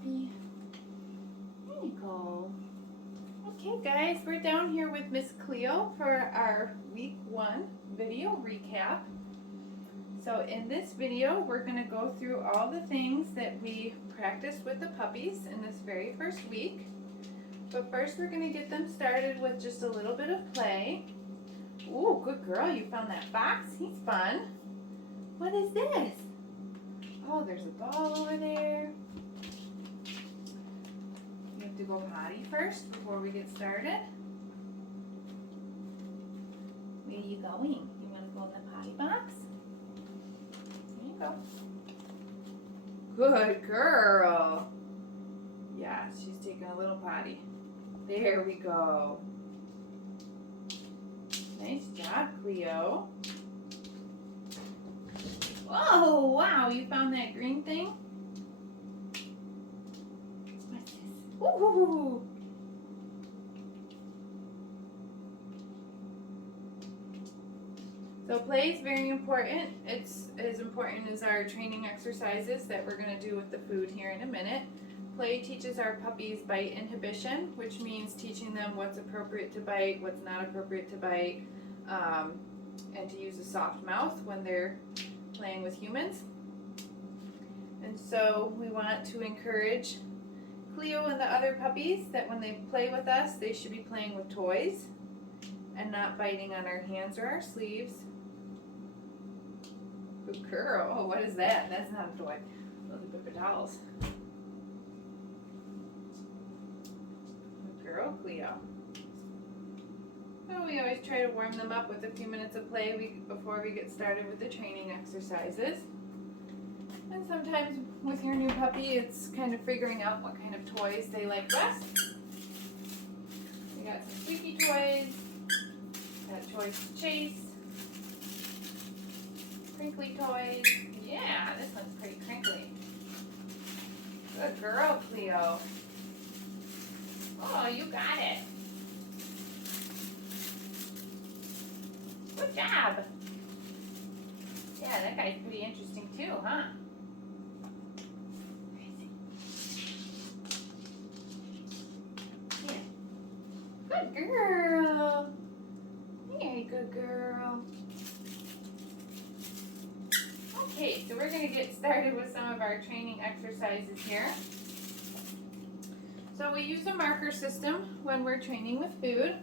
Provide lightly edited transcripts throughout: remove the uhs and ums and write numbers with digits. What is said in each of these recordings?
puppy. There you go. Okay guys, we're down here with Miss Cleo for our week 1 video recap. So in this video, we're going to go through all the things that we practiced with the puppies in this very first week. But first we're going to get them started with just a little bit of play. Ooh, good girl, you found that box. He's fun. What is this? Oh, there's a ball over there. You have to go potty first before we get started. Where are you going? You want to go in the potty box? There you go. Good girl. Yeah, she's taking a little potty. There we go. Nice job, Cleo. Oh, wow, you found that green thing? What's this? Ooh. So play is very important. It's as important as our training exercises that we're going to do with the food here in a minute. Play teaches our puppies bite inhibition, which means teaching them what's appropriate to bite, what's not appropriate to bite, and to use a soft mouth when they're playing with humans. And so we want to encourage Cleo and the other puppies that when they play with us, they should be playing with toys and not biting on our hands or our sleeves. Good girl. Oh, what is that? That's not a toy. Those are paper towels. Good girl, Cleo. So we always try to warm them up with a few minutes of play before we get started with the training exercises. And sometimes with your new puppy, it's kind of figuring out what kind of toys they like best. We got some squeaky toys, got toys to chase, crinkly toys. Yeah, this one's pretty crinkly. Good girl, Cleo. Oh, you got it. Good job. Yeah, that guy's pretty interesting too, huh? Here. Good girl. Very good girl. Okay, so we're going to get started with some of our training exercises here. So we use a marker system when we're training with food.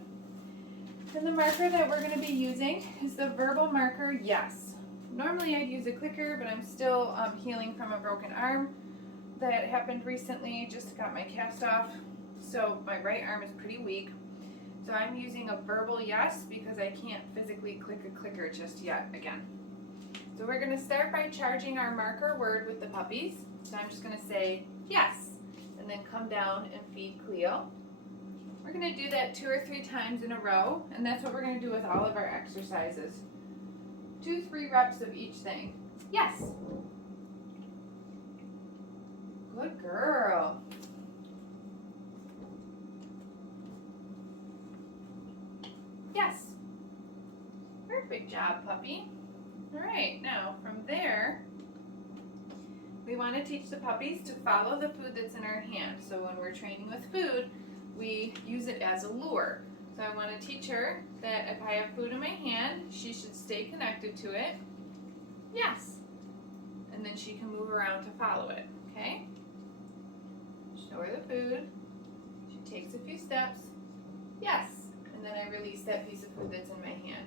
And the marker that we're going to be using is the verbal marker, yes. Normally I'd use a clicker, but I'm still healing from a broken arm that happened recently. Just got my cast off, so my right arm is pretty weak. So I'm using a verbal yes because I can't physically click a clicker just yet again. So we're going to start by charging our marker word with the puppies. So I'm just going to say yes, and then come down and feed Cleo. We're going to do that 2 or 3 times in a row, and that's what we're going to do with all of our exercises. 2-3 reps of each thing. Yes. Good girl. Yes. Perfect job, puppy. All right, now from there, we want to teach the puppies to follow the food that's in our hand. So when we're training with food, we use it as a lure. So I want to teach her that if I have food in my hand, she should stay connected to it. Yes. And then she can move around to follow it, okay? Show her the food. She takes a few steps. Yes. And then I release that piece of food that's in my hand.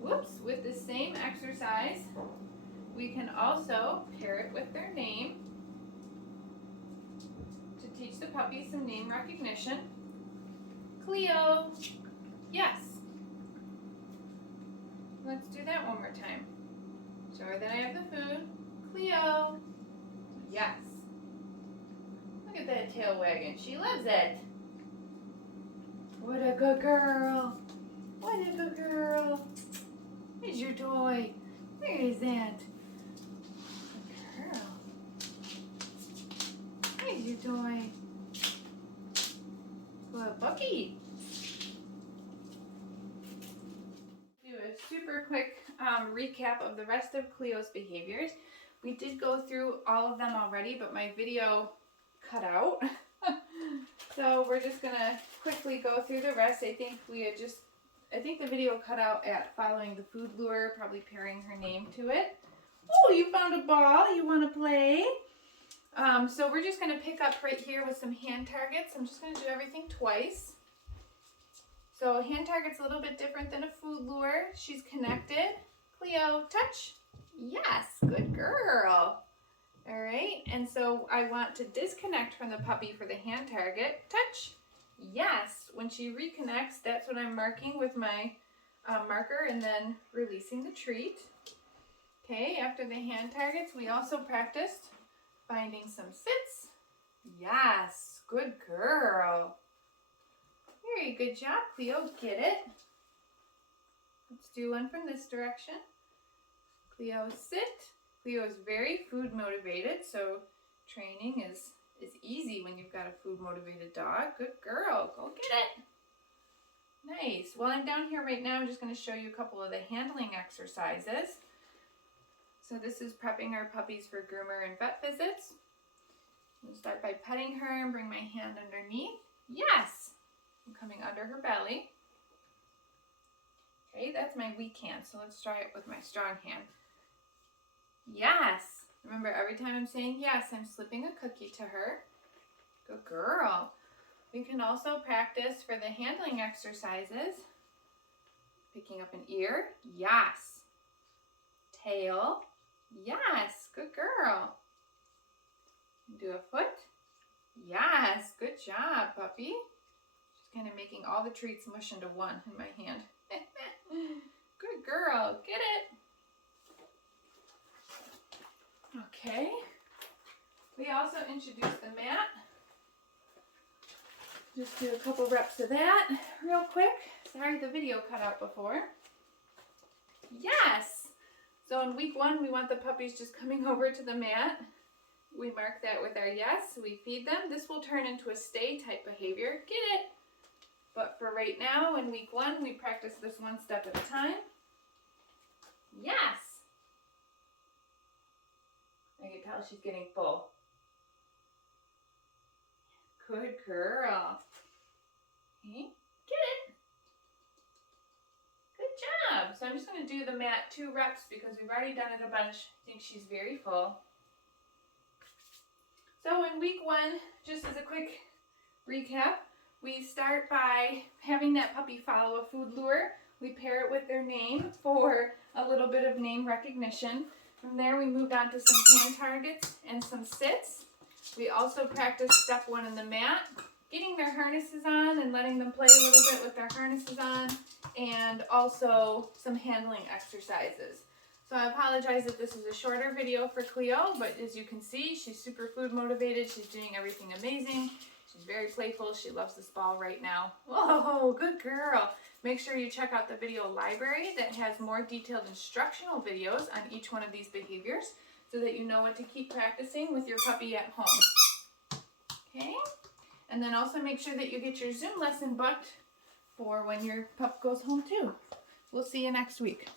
Whoops. With the same exercise, we can also pair it with their name to teach the puppy some name recognition. Cleo, yes. Let's do that one more time. Show her that I have the food. Cleo, yes. Look at that tail wagging. She loves it. What a good girl. What a good girl. Here's your toy. Where is that? Good girl. Here's your toy. Good Bucky. Do a super quick recap of the rest of Cleo's behaviors. We did go through all of them already, but my video cut out. So we're just gonna quickly go through the rest. I think the video cut out at following the food lure, probably pairing her name to it. Oh, you found a ball, you wanna play? So we're just gonna pick up right here with some hand targets. I'm just gonna do everything twice. So a hand target's a little bit different than a food lure. She's connected. Cleo, touch. Yes, good girl. All right, and so I want to disconnect from the puppy for the hand target. Touch. Yes, when she reconnects, that's what I'm marking with my marker and then releasing the treat. Okay, after the hand targets, we also practiced finding some sits. Yes, good girl. Very good job, Cleo. Get it? Let's do one from this direction. Cleo, sit. Cleo is very food motivated, so training is easy when you've got a food motivated dog. Good girl. Go get it. Nice. While I'm down here right now, I'm just going to show you a couple of the handling exercises. So this is prepping our puppies for groomer and vet visits. I'll start by petting her and bring my hand underneath. Yes! I'm coming under her belly. Okay, that's my weak hand, so let's try it with my strong hand. Yes! Remember, every time I'm saying yes, I'm slipping a cookie to her. Good girl. We can also practice for the handling exercises. Picking up an ear. Yes. Tail. Yes. Good girl. Do a foot. Yes. Good job, puppy. She's kind of making all the treats mush into one in my hand. Good girl. Get it. Okay. We also introduced the mat. Just do a couple reps of that real quick. Sorry, the video cut out before. Yes! So in week 1, we want the puppies just coming over to the mat. We mark that with our yes. We feed them. This will turn into a stay type behavior. Get it? But for right now, in week 1, we practice this one step at a time. Yes! I can tell she's getting full. Good girl. Okay, get it. Good job. So I'm just going to do the mat 2 reps because we've already done it a bunch. I think she's very full. So in week 1, just as a quick recap, we start by having that puppy follow a food lure. We pair it with their name for a little bit of name recognition. From there, we moved on to some hand targets and some sits. We also practiced step 1 in the mat, getting their harnesses on and letting them play a little bit with their harnesses on, and also some handling exercises. So I apologize if this is a shorter video for Cleo, but as you can see, she's super food motivated. She's doing everything amazing. She's very playful. She loves this ball right now. Oh, good girl. Make sure you check out the video library that has more detailed instructional videos on each one of these behaviors so that you know what to keep practicing with your puppy at home. Okay? And then also make sure that you get your Zoom lesson booked for when your pup goes home too. We'll see you next week.